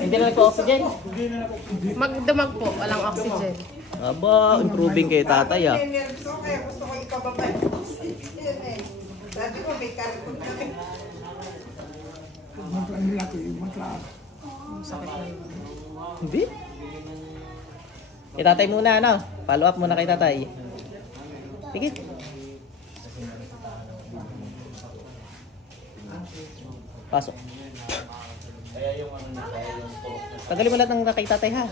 Hindi na nagpa-oxygen? Magdamag po, walang oxygen. Aba, improving kay tatay ah. Gusto ko ikababa yung oxygen eh. Sabi ko may karton kami. Sakit na yun. Hindi? Kay tatay muna, ano? Follow up muna kay tatay. Sige. Pasok. Tagalin mo lahat ng kay tatay, ha?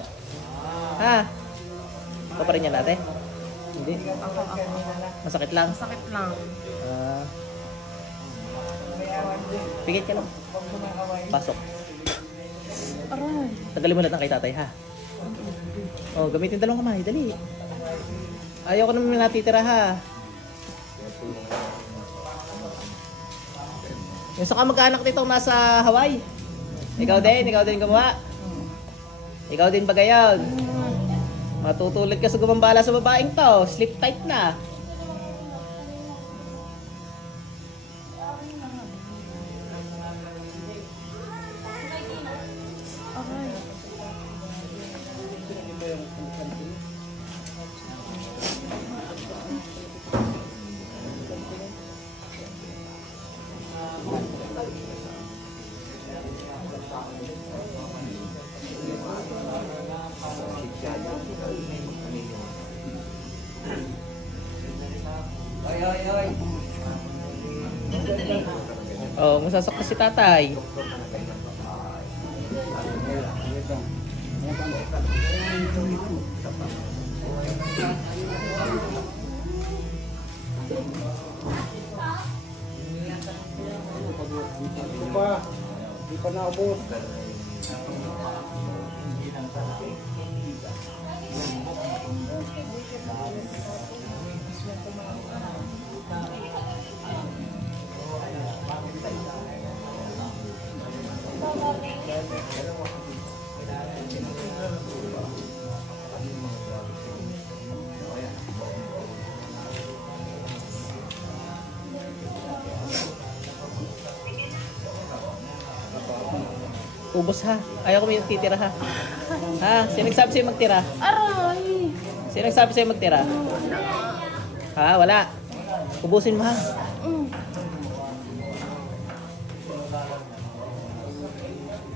Ha? Ito pa rin yan natin? Hindi? Ako. Masakit lang? Masakit lang. Pigit ka lang. Pasok. Aray. Tagalin mo lahat ng kay tatay, ha? Oh, gamitin dalawang kamay. Dali. Ayaw ko naman natitira, ha? Yung sa kamag-anak nitong nasa Hawaii. Ikaw din gumawa. Ikaw din ba gayon? Matutulad ka sa gumambala sa babaeng to. Sleep tight na. Aray. Oh, masasakit si tatay. Di pa naubos. Ubos ha. Ayaw ko may titira ha. Ha? Sino nagsabi sa'yo magtira? Aray. Sino nagsabi sa'yo magtira? Ha? Wala. Ubusin mo ha.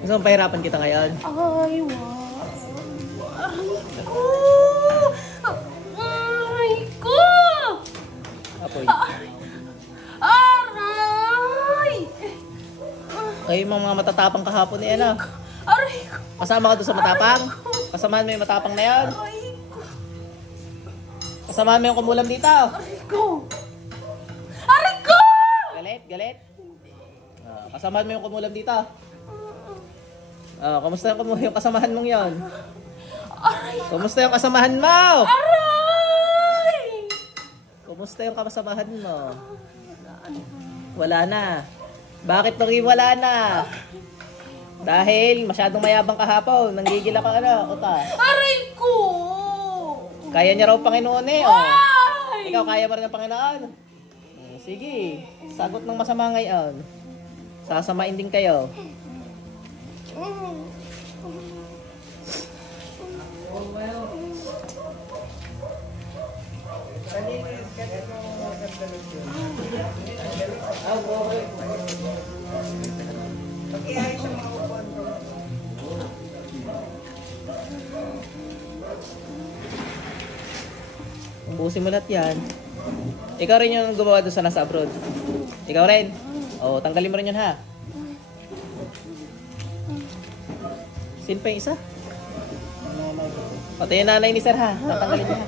Gusto mong pahirapan kita ngayon? Ay, wow. Aray ko! Apoy. Aray! Kayo mga matatapang kahapon eh ano? Aray ko! Kasama ka doon sa matapang? Kasamahan mo yung matapang na yan? Aray ko! Kasamahan mo yung kumulam dito? Aray ko! Aray ko! Galit? Galit? Kasamahan mo yung kumulam dito? Kamusta yung kasamahan mong yon? Aray! Kumusta yung kasamahan mo? Aray! Kumusta yung kasamahan mo? Wala na. Bakit nung wala na? Dahil masyadong mayabang kahapon. Nanggigil ka na, kuta. Aray ko! Kaya niya raw Panginoon eh. Oh. Ay! Ikaw kaya mo rin ng Panginoon? Sige. Sagot ng masama ngayon. Sasamain din kayo. Pag-iayos yung mga upuan ko. Umbusin mo lahat yan. Ikaw rin yung gumawa doon sa nasa abroad. Ikaw rin. O, tanggalin mo rin yun ha. Sino pa yung isa? Pati yung nanay ni sir ha. Tatanggalin mo ha.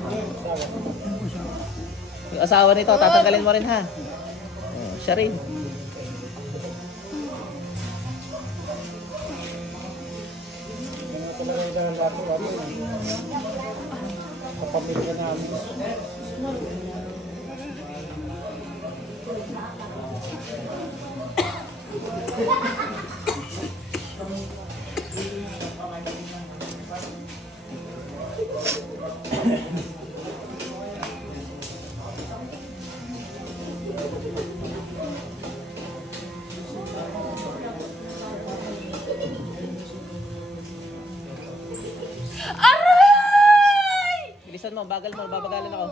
Yung asawa nito, tatanggalin mo rin ha. O, siya rin. Kapamilya namin. mo, bagal mo, babagalan ako.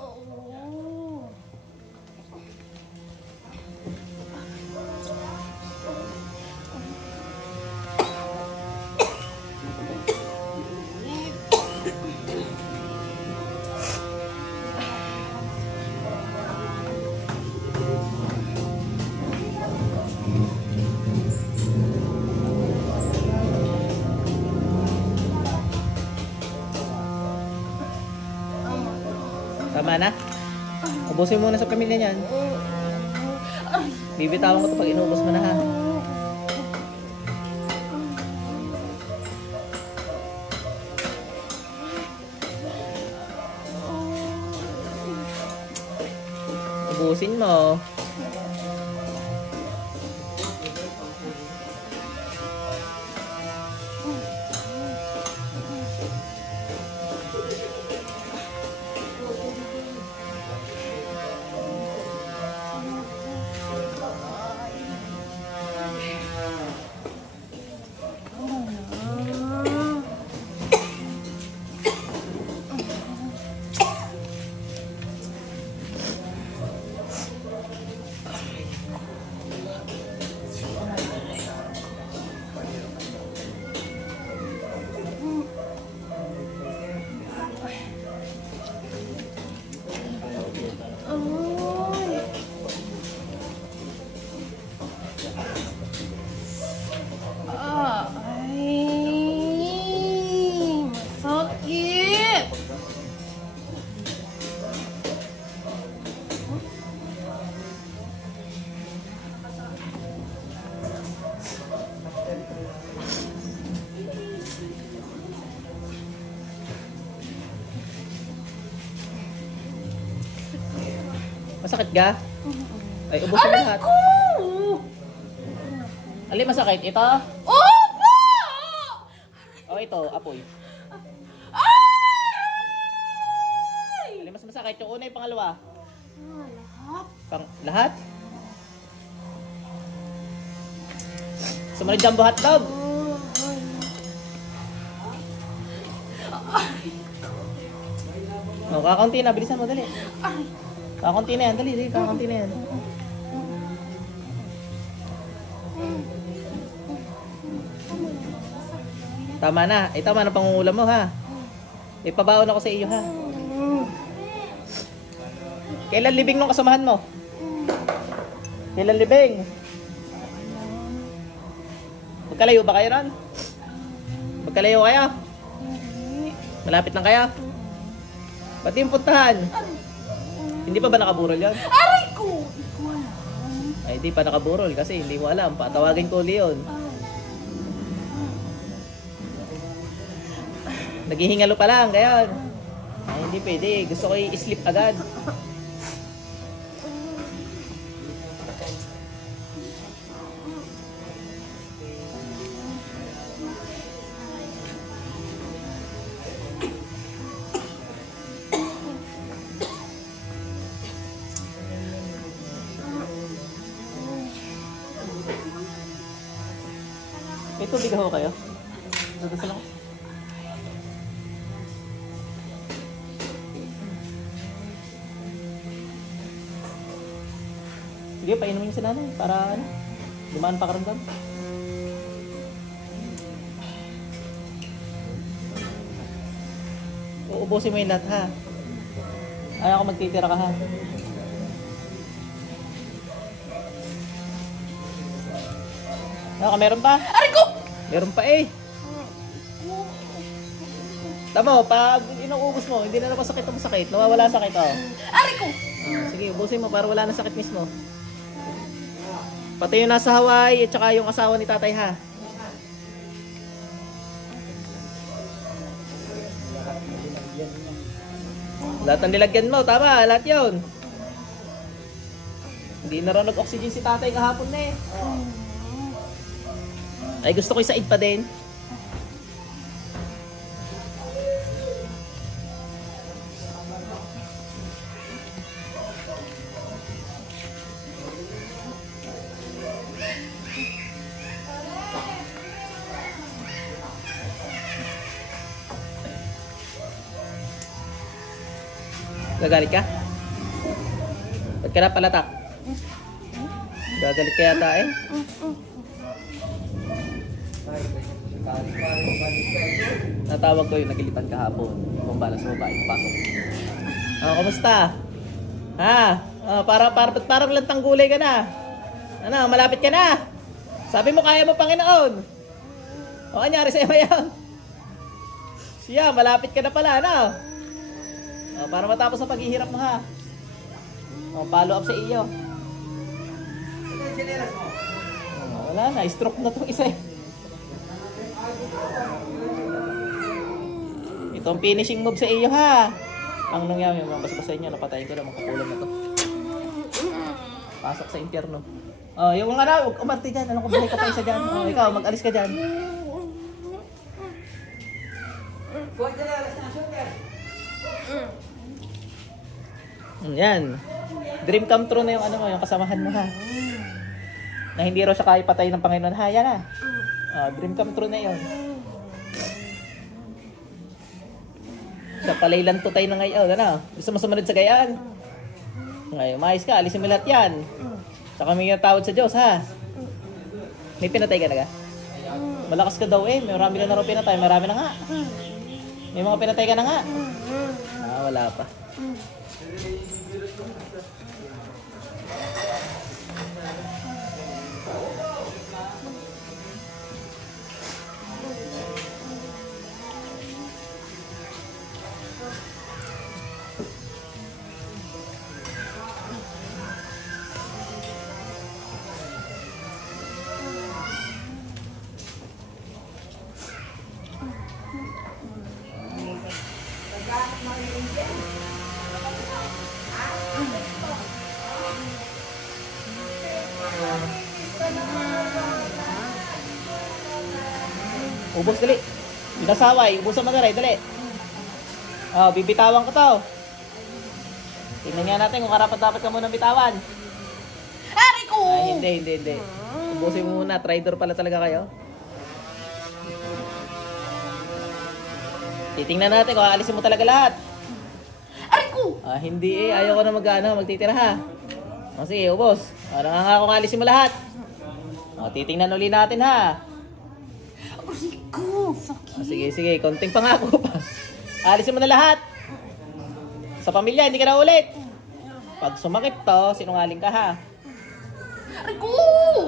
Tama na? Ubusin mo muna sa pamilya niyan. Bibitawan ko ito pag inubos mo na ha. Ubusin mo. Masakit! Masakit ga? Ay, ubusin mo lahat. Ko! Alin masakit? Ito? Opo! O ito, apoy. Ay! Alin mas masakit? Yung una, yung pangalawa? Lahat? Lahat? Sumunod jumbo hotdog. O, kakaunti na. Bilisan mo, dali. Ay! Kakaunti na yan. Dali, dali. Kakaunti na yan. Tama na. Tama na pangungulam mo, ha? Ipabaon ako sa iyo, ha? Kailan libing nung kasamahan mo? Kailan libing? Magkalayo ba kayo ron? Magkalayo kayo? Malapit lang kayo? Ba't yung puntahan? Hindi pa ba nakaburol yun? Aray ko! Hindi ko alam. Ay, di pa nakaburol kasi hindi mo alam. Patawagin ko uli yun. Naghihingalo pa lang, gayon. Ay, hindi pwede. Gusto ko i-sleep agad. May tubig ako kayo? Dadasal ako. Sige, painumin niyo si nanay para ano, lumaan pa karamdam. Uubusin mo yung lahat, ha? Ayaw ko magtitira ka, ha? Ano ka, meron pa? Aray ko! Meron pa eh. Tama, pag inuubos mo, hindi na naman sakit ang sakit. Nawawala sakit, oh. Aray ko! Sige, ubusin mo para wala na sakit mismo. Pati yung nasa Hawaii at saka yung asawa ni tatay, ha? Lahat ng nilagyan mo, tama, lahat yun. Hindi na rin nag-oxygen si tatay kahapon na eh. Ay, gusto ko yung said pa din. Gagalit ka? Ba't ka na palatak? Gagalit ka yata eh. Natawag ko yung nagilitan kahapon. Kung balas mo ba, pasok. Kamusta? Ha? Parang lantang gulay ka na. Ano, malapit ka na. Sabi mo kaya mo, Panginoon. O, anyari sa'yo yan? Siya, malapit ka na pala, ano? Para matapos ang paghihirap mo, ha? Follow up sa iyo. Wala na, stroke na itong isa eh. Itong finishing move sa iyo, ha? Ang nangyari, basa-basa inyo, napatayin ko na, makakulam na to. Pasok sa impyerno. Yung ano, umarte dyan, anong kumahay ka pa isa dyan? Ikaw, mag-alis ka dyan. Yan. Dream come true na yung ano mo, yung kasamahan mo, ha? Na hindi raw siya kaya patay ng Panginoon, ha? Yan, ha? Dream come true na yun. Sa palaylan to tayo na ngayon, ano? Gusto mo sumunod sa gayaan? Ngayon, maayos ka, alisin mo lahat yan. Saka may tawad sa Diyos, ha? May pinatay ka na ka? Malakas ka daw eh, marami ka na raw pinatay, marami na nga. May mga pinatay ka na nga. Wala pa. Ubos dali. Binasaway, ubusan mo na rin, dali. Bibitawan ko to. Tingnan nga natin kung karapat-dapat ka munang bitawan. Aray ko! Hindi. Ubusin mo muna, traitor pala talaga kayo. Titingnan natin kung aalisin mo talaga lahat. Aray ko! Hindi eh, ayaw ko na magtitira ha. Sige, ubos. Nangangako kung aalisin mo lahat. Titingnan uli natin ha. Aray ko! Sakit. Sige, konting pangako pa. Alisin mo na lahat. Sa pamilya, hindi ka na ulit. Pag sumakit to, sinungaling ka ha. Aray ko!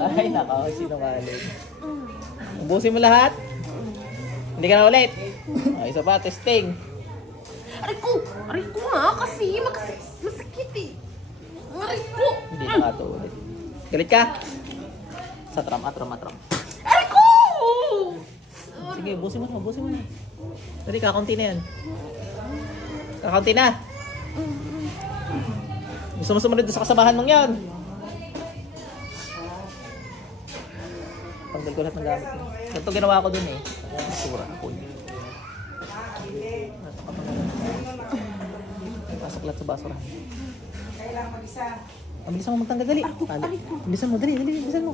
Ay, nako, sinungaling. Ubusin mo lahat. Hindi ka na ulit. Isa pa, testing. Aray ko nga kasi masakit eh. Aray ko! Hindi na ka to ulit. Galit ka? Sa atram. Aray ko! Sige, ubusin mo na. Dali, kakaunti na yan. Kakaunti na. Gusto mo sumunod sa kasamahan mong yan. Tanggal ko lahat ng gamit mo. Ganito ginawa ko dun eh. Sura ako yun. Pasok lahat sa basura. Kailangan mag-isa. Bilisan mo magtanggal, dali. Bilisan mo, dali. Bilisan mo.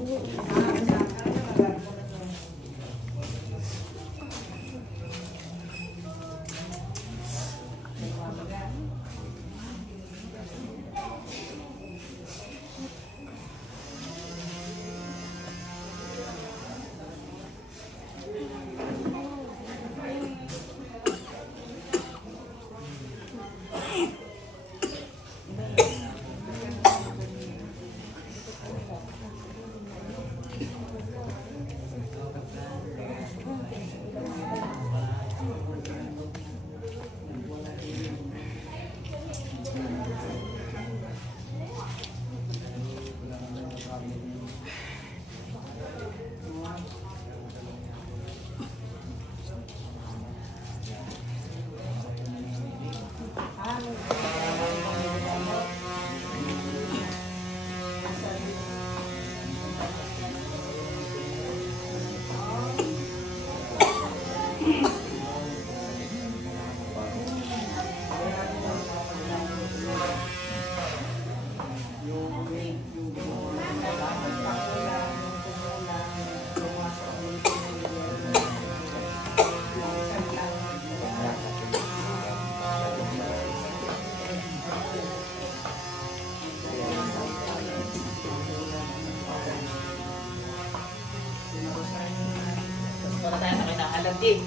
Para tayo sa kinakalag din.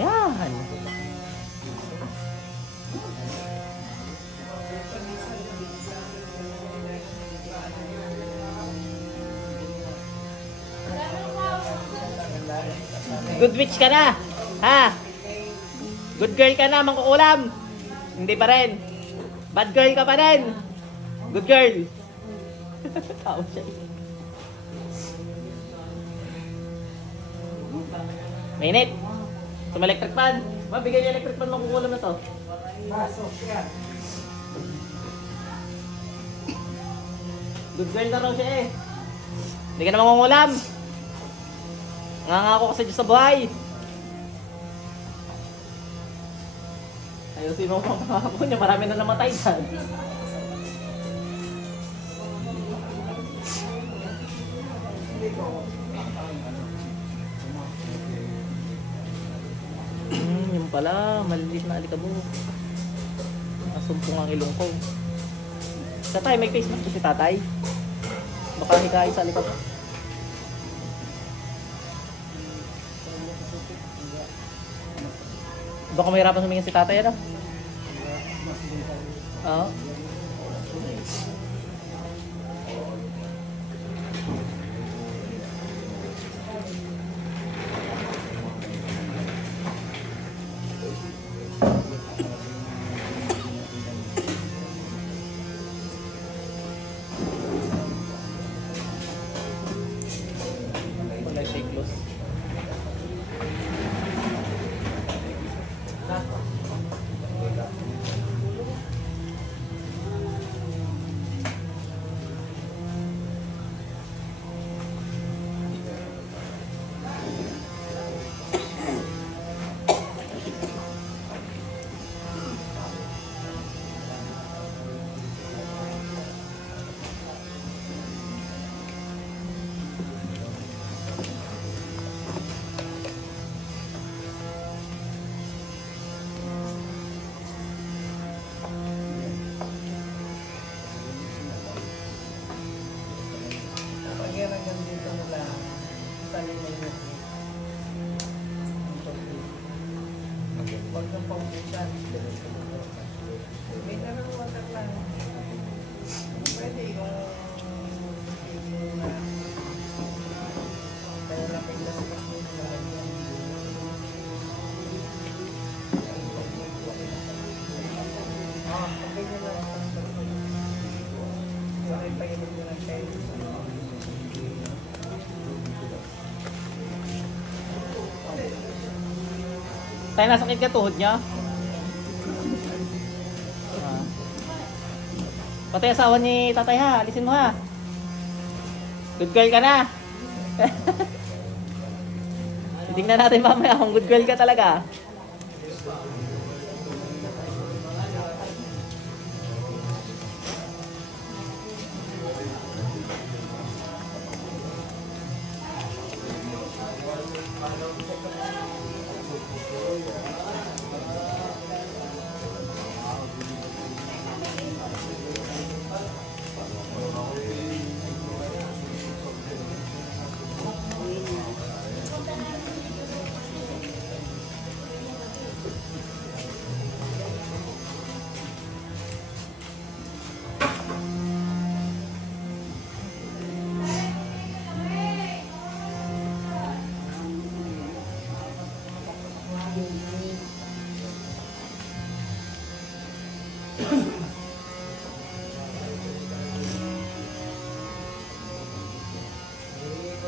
Yan. Good witch ka na. Ha? Good girl ka na, mangkukulam. Hindi pa rin. Bad girl ka pa rin. Good girl. Tao siya. Mainit. Sa electric fan. Mabigay niya electric fan, mangkukulam na to. Pasok yan. Good girl na raw siya eh. Hindi ka na mangungulam. Nangangako ka sa Diyos sa buhay. Ayusin mo ang pangako niya. Marami na namatay dyan. Yung pala. Malilis na alikabok. Nasumpong ang ilong ko. Tatay, may face mask si tatay. Baka hikain sa alikabok. Baka mahirapan humingin si tatay, ano? Oo. Wala siya close. Huwag ng pang-pusan. May na ng water lang. Pwede yung kaya lang may nasikas mo yung lalagyan. Okay na lang. Okay pa yun mo ng kayo. Tayo nasakit ka tuhod niya. Pati asawa ni tatay ha, alisin mo ha. Good girl ka na. Tingnan natin mamaya kung good girl ka talaga.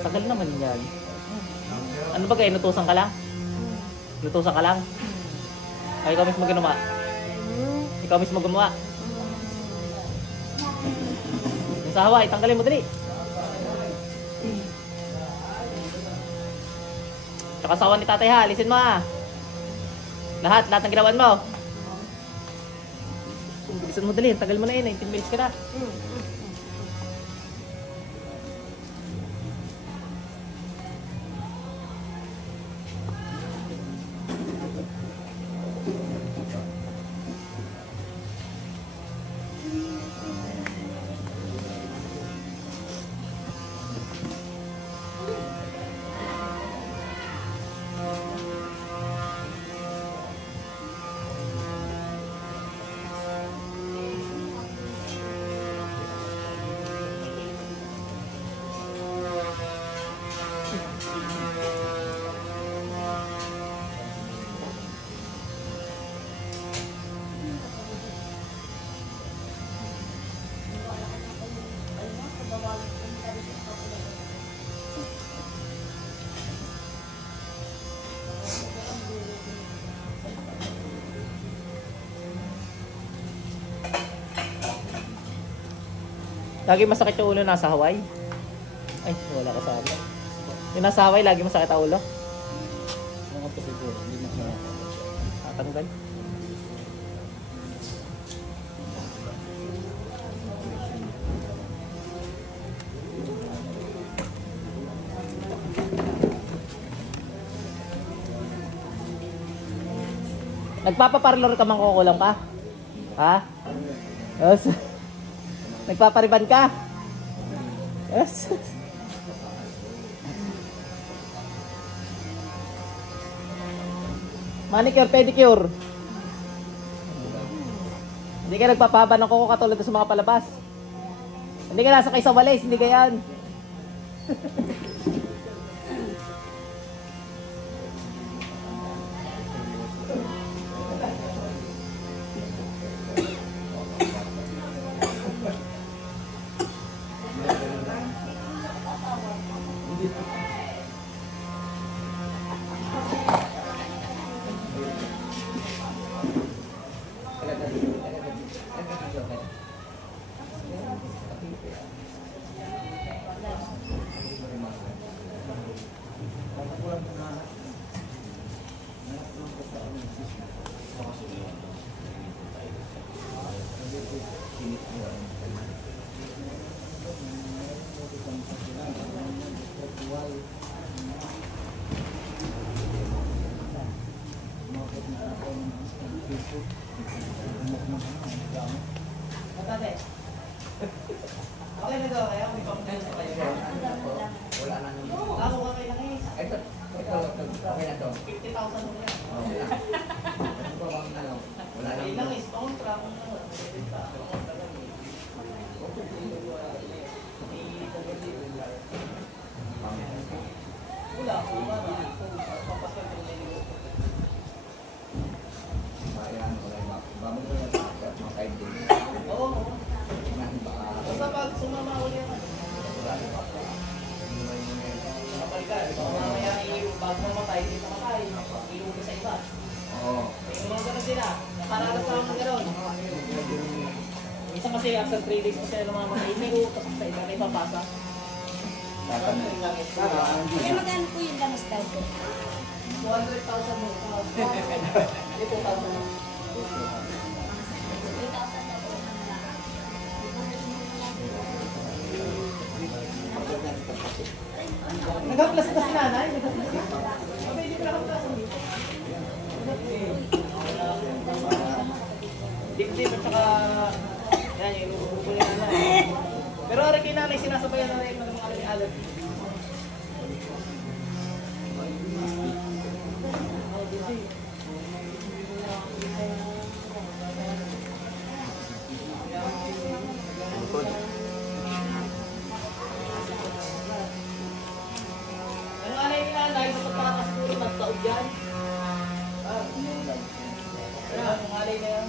Tagal naman yan. Ano ba kayo? Inutusan ka lang? Inutusan ka lang? Ay, ikaw mismo ginawa? Ikaw mismo gumawa? Yung sa Hawaii, tanggalin mo dali. Tsaka sawa ni tatay ha, alisin mo ha. Lahat ng ginawan mo. Bilisan mo dali, tagal mo na yun, 19 minutes ka na. Lagi masakit yung ulo nasa Hawaii. Ay, wala ka sa akin. Yung nasa Hawaii, lagi masakit ang ulo. Mga po siguro, hindi na Tatanggal. Nagpapaparlor ka, mangkukulam ka? Ha? Yes. Nagpapariban ka? Yes. Manicure, pedicure. Hindi ka nagpapahaba ng kuko katulad sa mga palabas. Hindi ka nasakay sa walis, hindi ka yan. Okay na daw kaya? May pang-time pa kayo? Wala na nung... Ako ka kayo lang eh. Ito, okay na to. 50,000 mo yan. Ano ba bang ano? Wala na Okay lang eh. Contract. Wala. Oo. Basta pag sumama uli yan. Kapal ka. Baka mamaya bago mamatay, hindi mamatay. Iluwi sa iba. May mga ganun sila. Nakaranas lang ng ganun. Minsan kasi after 3 days kasi ng mga matay, may utos sa iba. May papasa. Kaya magkano po yung damas daw po? 200,000 mo. Hindi 2,000. Nag-plus na si nanay? Nag-plus na? Okay, hindi ko nakaplas dito. Dip-dip at saka yan, yung inuubo ni nanay. Pero ari kay nanay, sinasabayan na rin ng mga alat. Ang anay ni nanay, sa pagkakasiguro, nagtaog yan. Kaya, ang anay na yan.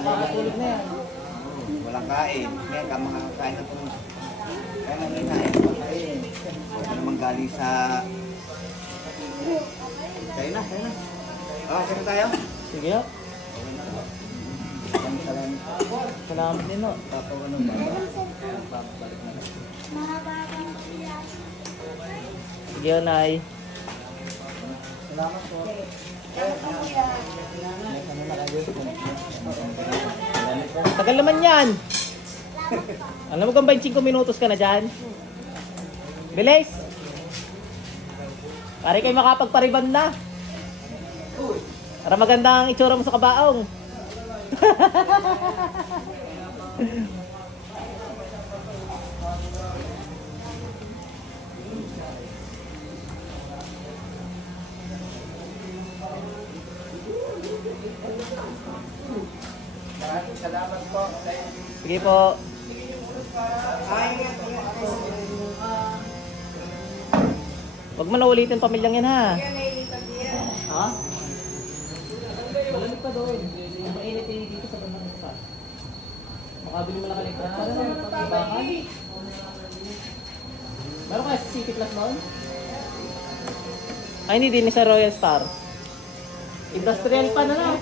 Nakatulog na yan. Walang kain. Kaya ka mga kain na po. Kaya na may kain. Kain. Huwag naman galing sa... Kain na, kain na. Kain na tayo. Sige o. Salamat din o. Sige o, Nay. Salamat po. Tagal naman yan. Alam mo kung 25 minutos ka na dyan? Bilis! Pare kayo makapagpariban na. Para maganda ang itsura mo sa kabaong. Maraming salamat po. Sige po. Huwag mo na ulitin pamilyang yan ha. Ha? Malamig pa doon. Mainit dito sa bandang isa. Makabili mo lang ka electric para sa pagbakan. Meron ka City Plus noon? Ay, hindi din sa Royal Star. Industrial pa na lang.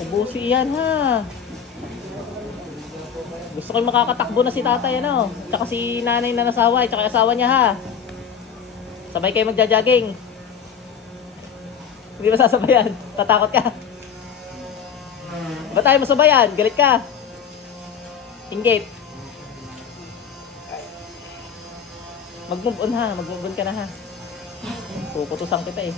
Ubusi yan ha. Gusto ko yung makakatakbo na si tatay ano. Tsaka si nanay na nasawa. Tsaka yung asawa niya ha. Sabay kayo magja-jogging. Hindi ba sasabayan? Tatakot ka? Ba tayo masabayan? Galit ka? Inggit. Mag-move on ha. Mag-move on ka na ha. Puputusan kita eh.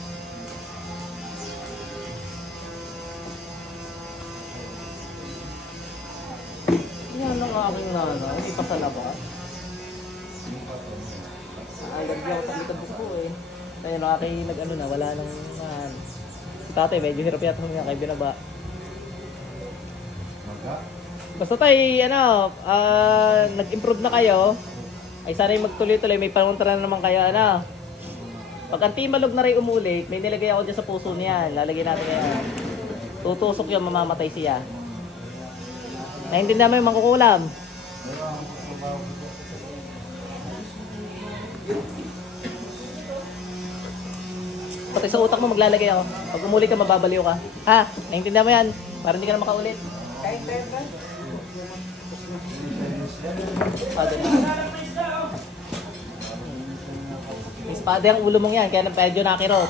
Yan ang aking nanay. Hindi pa sana ba? Ay, lagyan ako sa likod ko eh. Ayun, ang aking nag-ano na, wala nang si tatay, medyo hirap yata huminga kay binaba. Basta tayo, nag-improve na kayo, ay sana yung magtuloy-tuloy, may panguntra na naman kayo, ano. Pag ang timalog na rin umulit, may nilagay ako dyan sa puso niyan. Lalagyan natin yan. Tutusok yun, mamamatay siya. Naintindihan mo yung mangkukulam. Pati sa utak mo maglalagay ako. Pag umuli ka, mababaliw ka. Ha? Naintindihan mo yan? Para hindi ka na makaulit. Kahit tayo ba? Espada na. May espada yung ulo mong yan, kaya medyo nakirot.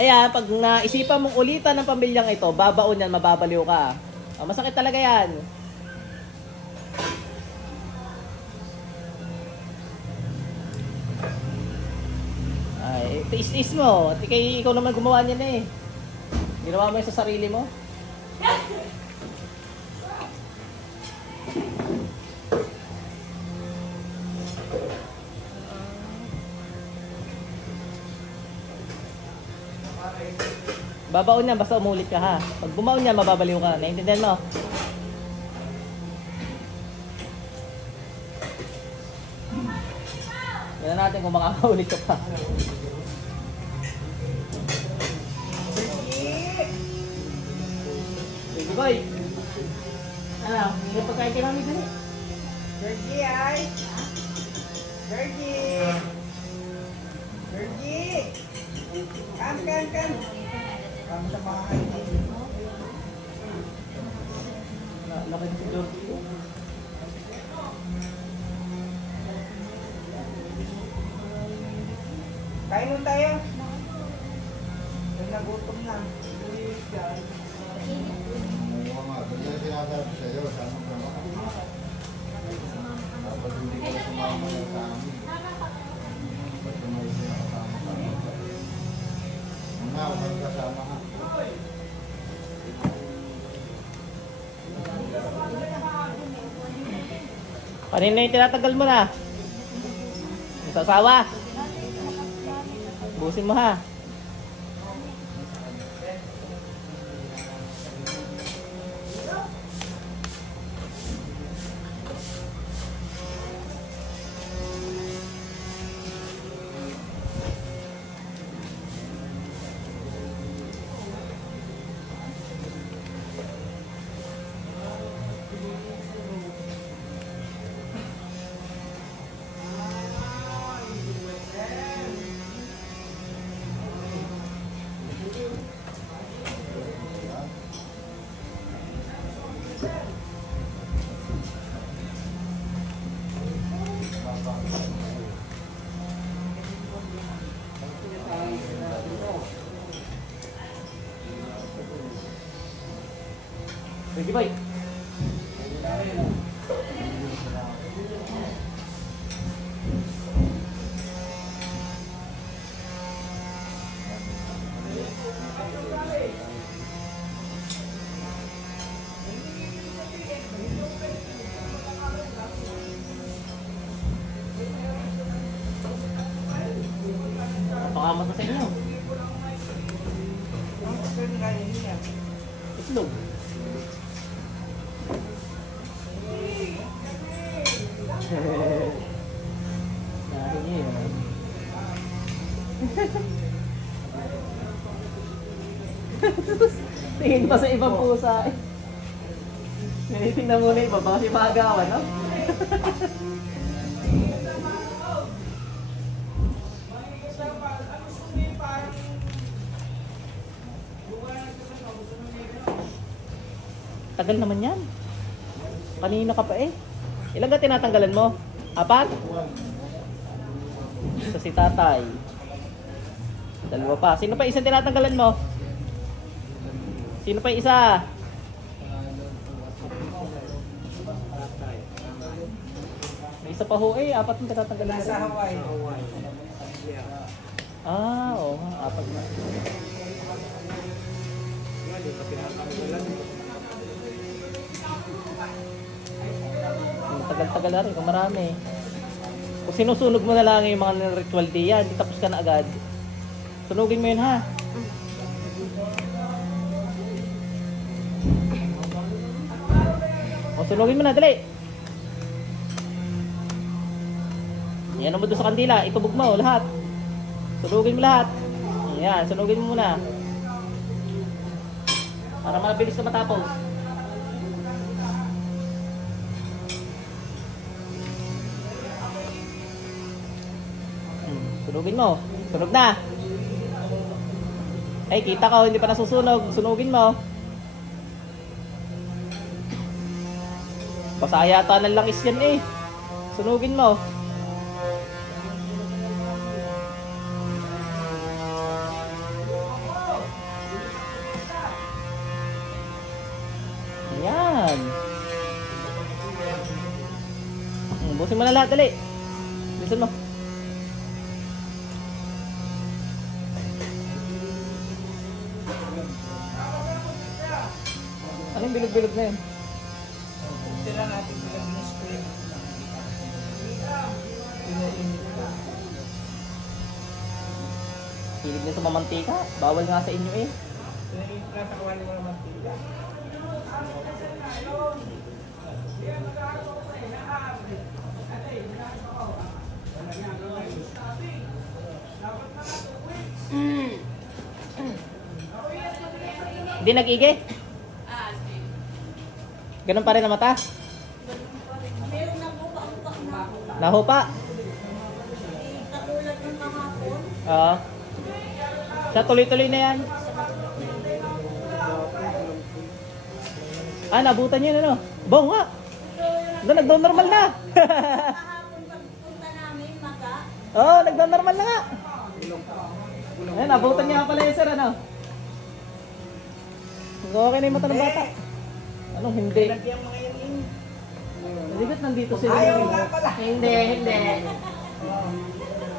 Ayan, pag naisipan mong ulitan ng pamilyang ito, babaon yan, mababaliw ka. Masakit talaga yan. Ay, tiis-tiis mo. At ikaw naman gumawa niyan eh. Ginawa mo yun sa sarili mo. Babaon yan, basta umulit ka ha. Pag bumaon yan, mababaliw ka. Naintindihan mo? Tignan natin kung makakaulit ka pa. Baby boy! Ano? Hindi pa pagkain kay mami dali. Georgie ay! Georgie! Georgie! Kan! Kami sa mga kaibigan. Laki si George. Kain mo tayo. Nagutom na. Kanina yung tinatagal mo na. Masasawa. Busin mo ha. Ready boy? Napakamat na sa inyo. Itlog. Tingin pa sa ibang pusa eh. Tinitingnan muna iba, baka si Magawan, no? Tagal naman yan. Kanina ka pa eh. Ilan ka tinatanggalan mo? 4? Isa si tatay. 2 pa. Sino pa isang tinatanggalan mo? Sino pa isa? May isa pa ho eh. 4 yung tinatanggalan mo. Nasa Hawaii. Oo nga. 4 na. Tagal-tagal na rin kung marami. Kung sinusunog mo na lang yung mga ritual day yan, di tapos ka na agad. Sunugin mo yun ha. O sunugin mo na, dali. Yan mo doon sa kandila, itubog mo lahat. Sunugin mo lahat. Yan, sunugin mo muna. Para mabilis na matapos. Sunugin mo. Sunog na. Ay, kita ko, hindi pa nasusunog. Sunugin mo. Basa yata ng langis yan eh. Sunugin mo. Ayan. Busin mo na lahat, dali. Bilisan mo. Anong bilog-bilog na yun? Tira natin bilang ni-spray. Hilig niya sa mamantika. Bawal nga sa inyo eh. Nasa kawali mo naman tila. Hindi nag-igi? Ganun pa rin ang mata? Meron na po pa-upak na. Nahupa? Katulad ng kahapon. Oo. Siya tuloy-tuloy na yan. Nabutan niya ano? Bong nga! Nag-down normal na! Kahapon pagpunta namin, maga. Oo, nag-down normal na nga! Ayun, nabutan niya pala yung sir ano? Okay na yung mata ng bata. Anong hindi? Lagyan mga yan in. Naligat nandito sila. Ayaw nga pala. Hindi, hindi.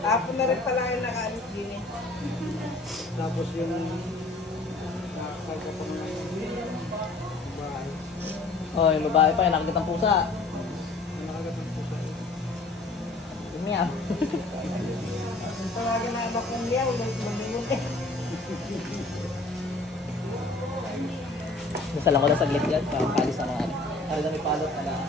Hapon na rin pala yung nakaalis din eh. Tapos yung Oh, yung babae pa, yung nakagat ng pusa. Yun nga. Ang tawagan na anak ng liyaw, ulit mo na yun eh. Nasala ko na saglit yan, parang kalis ang ano. Ano na may palot na lang.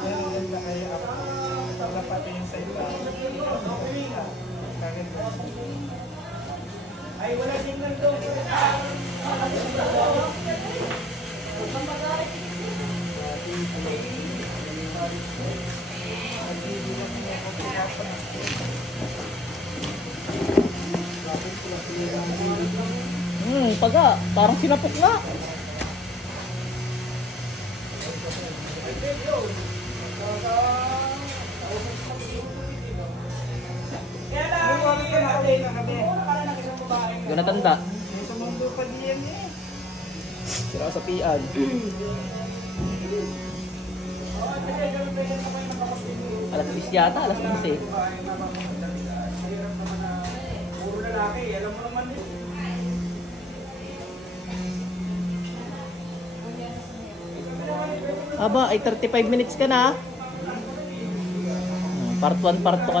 Yan na kaya ako. Para pati yung sa iba. Kaganda. Ay, wala signal doon. Paga, parang sinapok na. Yung natanda. Sa mundo pa diyan eh. Sira sa pian. Alas 10 yata, alas 15. Puro lalaki, alam mo naman eh. Aba, ay 35 minutes ka na. Part 1, part 2 ka.